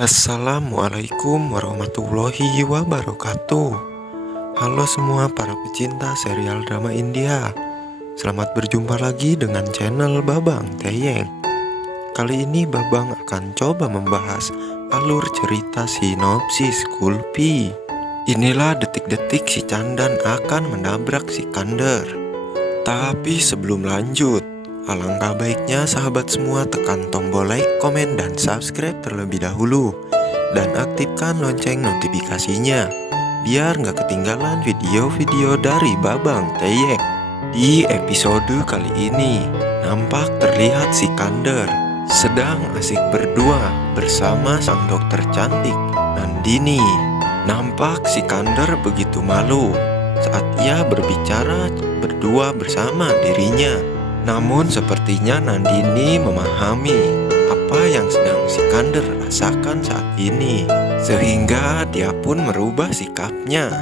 Assalamualaikum warahmatullahi wabarakatuh. Halo semua para pecinta serial drama India. Selamat berjumpa lagi dengan channel Babang Teyeng. Kali ini Babang akan coba membahas alur cerita sinopsis Kulfi. Inilah detik-detik si Chandan akan menabrak si Kander. Tapi sebelum lanjut, alangkah baiknya sahabat semua tekan tombol like, komen, dan subscribe terlebih dahulu. Dan aktifkan lonceng notifikasinya biar nggak ketinggalan video-video dari Babang Teyeng. Di episode kali ini, nampak terlihat si Kander sedang asik berdua bersama sang dokter cantik, Nandini. Nampak si Kander begitu malu saat ia berbicara berdua bersama dirinya. Namun sepertinya Nandini memahami apa yang sedang si Kander rasakan saat ini, sehingga dia pun merubah sikapnya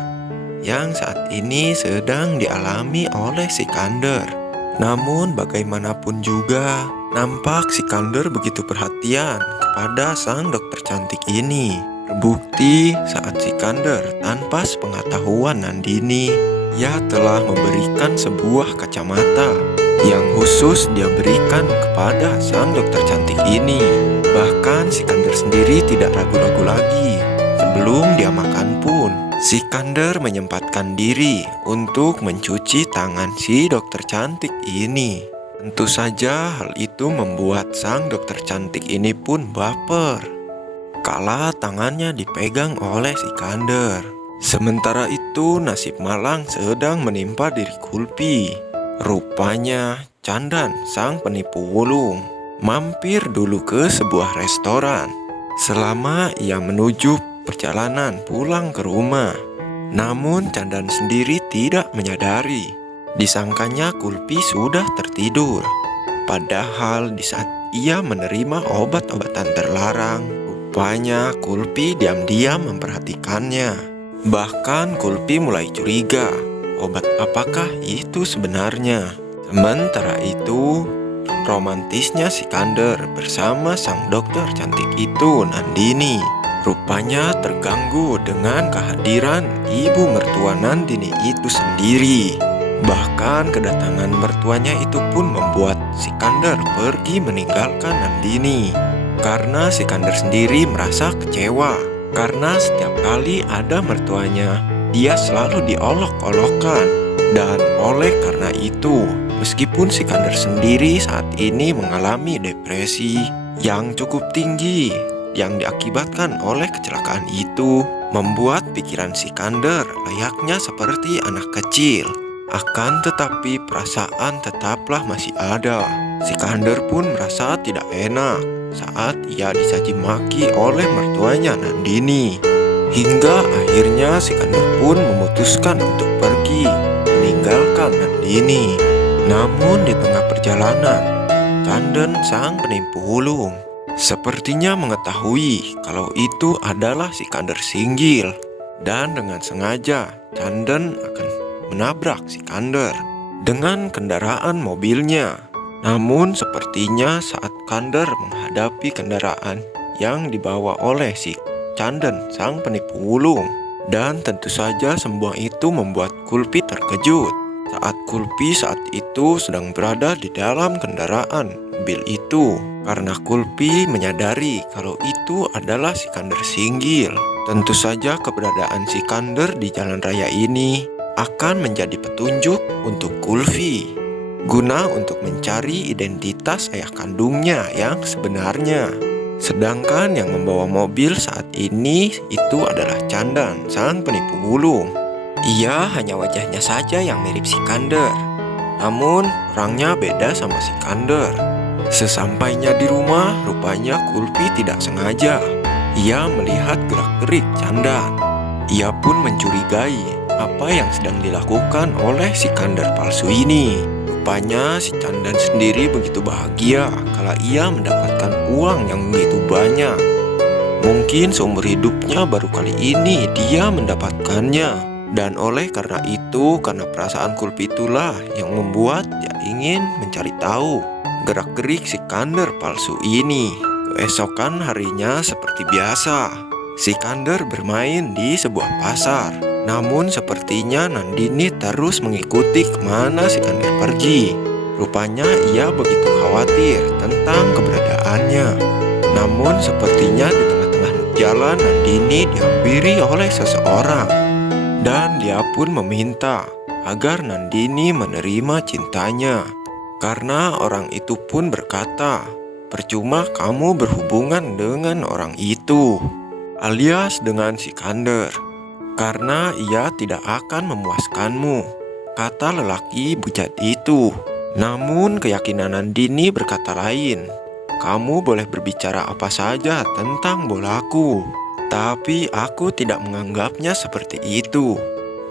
yang saat ini sedang dialami oleh si Kander. Namun bagaimanapun juga, nampak si Kander begitu perhatian kepada sang dokter cantik ini. Terbukti saat si Kander tanpa sepengetahuan Nandini, ia telah memberikan sebuah kacamata yang khusus dia berikan kepada sang dokter cantik ini. Bahkan si Kander sendiri tidak ragu-ragu lagi. Sebelum dia makan pun, si Kander menyempatkan diri untuk mencuci tangan si dokter cantik ini. Tentu saja hal itu membuat sang dokter cantik ini pun baper kala tangannya dipegang oleh si Kander. Sementara itu nasib malang sedang menimpa diri Kulfi. Rupanya Chandan, sang penipu wulung, mampir dulu ke sebuah restoran. Selama ia menuju perjalanan pulang ke rumah, namun Chandan sendiri tidak menyadari. Disangkanya Kulfi sudah tertidur. Padahal di saat ia menerima obat-obatan terlarang, rupanya Kulfi diam-diam memperhatikannya. Bahkan Kulfi mulai curiga, obat apakah itu sebenarnya? Sementara itu, romantisnya si Kander bersama sang dokter cantik itu, Nandini, rupanya terganggu dengan kehadiran ibu mertua Nandini itu sendiri. Bahkan kedatangan mertuanya itu pun membuat si Kander pergi meninggalkan Nandini. Karena si Kander sendiri merasa kecewa, karena setiap kali ada mertuanya, dia selalu diolok-olokkan. Dan oleh karena itu, meskipun si Kander sendiri saat ini mengalami depresi yang cukup tinggi yang diakibatkan oleh kecelakaan itu, membuat pikiran si Kander layaknya seperti anak kecil. Akan tetapi perasaan tetaplah masih ada. Si Kander pun merasa tidak enak saat ia dicaci maki oleh mertuanya Nandini. Hingga akhirnya si Kander pun memutuskan untuk pergi meninggalkan Nandini. Namun di tengah perjalanan, Chandan, sang penipu wulung, sepertinya mengetahui kalau itu adalah si Kander singgil. Dan dengan sengaja Chandan akan menabrak si Kander dengan kendaraan mobilnya. Namun sepertinya saat Kander menghadapi kendaraan yang dibawa oleh si Chandan, sang penipu wulung, dan tentu saja semua itu membuat Kulfi terkejut saat Kulfi saat itu sedang berada di dalam kendaraan mobil itu. Karena Kulfi menyadari kalau itu adalah si Kander singgil, tentu saja keberadaan si Kander di jalan raya ini akan menjadi petunjuk untuk Kulfi guna untuk mencari identitas ayah kandungnya yang sebenarnya. Sedangkan yang membawa mobil saat ini itu adalah Chandan, sang penipu wulung. Ia hanya wajahnya saja yang mirip si Kander, namun orangnya beda sama si Kander. Sesampainya di rumah, rupanya Kulfi tidak sengaja ia melihat gerak-gerik Chandan. Ia pun mencurigai apa yang sedang dilakukan oleh si Kander palsu ini. Rupanya si Chandan sendiri begitu bahagia kala ia mendapatkan uang yang begitu banyak. Mungkin seumur hidupnya baru kali ini dia mendapatkannya. Dan oleh karena itu, karena perasaan Kulfi itulah yang membuat dia ingin mencari tahu gerak-gerik si Kander palsu ini. Keesokan harinya seperti biasa, Sikander bermain di sebuah pasar. Namun sepertinya Nandini terus mengikuti kemana Sikander pergi. Rupanya ia begitu khawatir tentang keberadaannya. Namun sepertinya di tengah-tengah jalan Nandini dihampiri oleh seseorang. Dan dia pun meminta agar Nandini menerima cintanya. Karena orang itu pun berkata, "Percuma kamu berhubungan dengan orang itu," alias dengan Sikander, "karena ia tidak akan memuaskanmu," kata lelaki bejat itu. Namun keyakinan Nandini berkata lain. "Kamu boleh berbicara apa saja tentang bolaku, tapi aku tidak menganggapnya seperti itu,"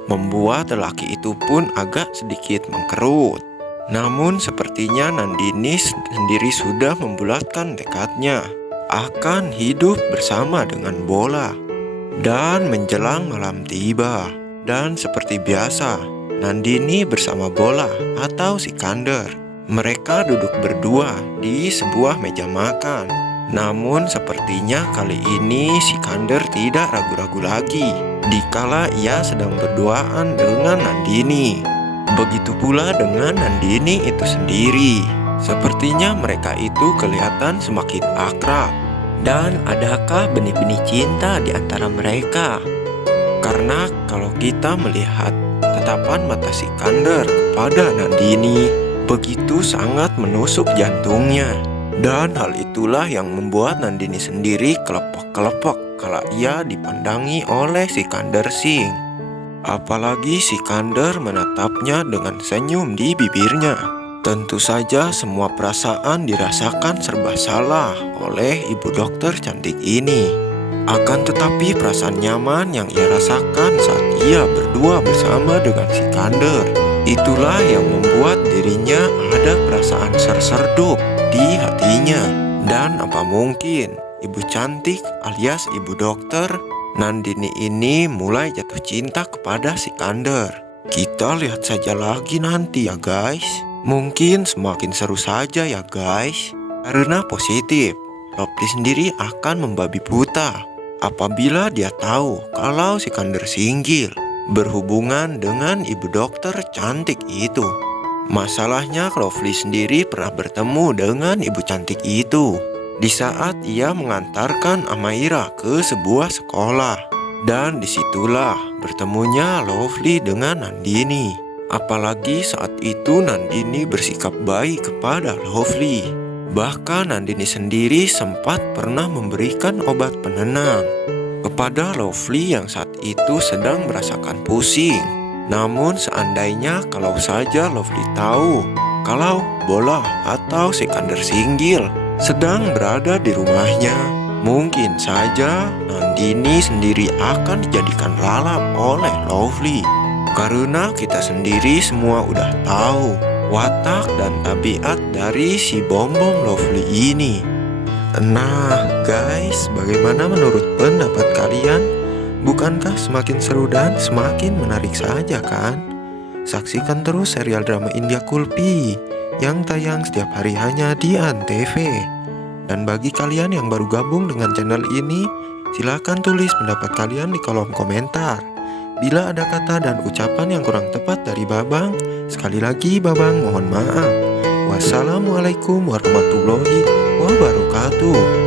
membuat lelaki itu pun agak sedikit mengkerut. Namun sepertinya Nandini sendiri sudah membulatkan tekadnya akan hidup bersama dengan bola. Dan menjelang malam tiba, dan seperti biasa, Nandini bersama bola atau Sikander. Mereka duduk berdua di sebuah meja makan. Namun sepertinya kali ini Sikander tidak ragu-ragu lagi dikala ia sedang berduaan dengan Nandini. Begitu pula dengan Nandini itu sendiri. Sepertinya mereka itu kelihatan semakin akrab. Dan adakah benih-benih cinta di antara mereka? Karena kalau kita melihat tatapan mata Sikander kepada Nandini, begitu sangat menusuk jantungnya. Dan hal itulah yang membuat Nandini sendiri kelepek-kelepek kala ia dipandangi oleh Sikander Singh. Apalagi Sikander menatapnya dengan senyum di bibirnya. Tentu saja semua perasaan dirasakan serba salah oleh ibu dokter cantik ini. Akan tetapi perasaan nyaman yang ia rasakan saat ia berdua bersama dengan Sikander, itulah yang membuat dirinya ada perasaan serserdup di hatinya. Dan apa mungkin ibu cantik alias ibu dokter Nandini ini mulai jatuh cinta kepada Sikander. Kita lihat saja lagi nanti ya guys. Mungkin semakin seru saja ya guys. Karena positif, Lovely sendiri akan membabi buta apabila dia tahu kalau Sikander singgil berhubungan dengan ibu dokter cantik itu. Masalahnya Lovely sendiri pernah bertemu dengan ibu cantik itu di saat ia mengantarkan Amaira ke sebuah sekolah. Dan disitulah bertemunya Lovely dengan Nandini. Apalagi saat itu Nandini bersikap baik kepada Lovely. Bahkan Nandini sendiri sempat pernah memberikan obat penenang kepada Lovely yang saat itu sedang merasakan pusing. Namun seandainya kalau saja Lovely tahu kalau bola atau Sikander singgil sedang berada di rumahnya, mungkin saja Nandini sendiri akan dijadikan lalap oleh Lovely. Karena kita sendiri semua udah tahu watak dan tabiat dari si Bombom Lovely ini. Nah guys, bagaimana menurut pendapat kalian? Bukankah semakin seru dan semakin menarik saja kan? Saksikan terus serial drama India Kulpi yang tayang setiap hari hanya di Antv. Dan bagi kalian yang baru gabung dengan channel ini, silakan tulis pendapat kalian di kolom komentar. Bila ada kata dan ucapan yang kurang tepat dari Babang, sekali lagi Babang mohon maaf. Wassalamualaikum warahmatullahi wabarakatuh.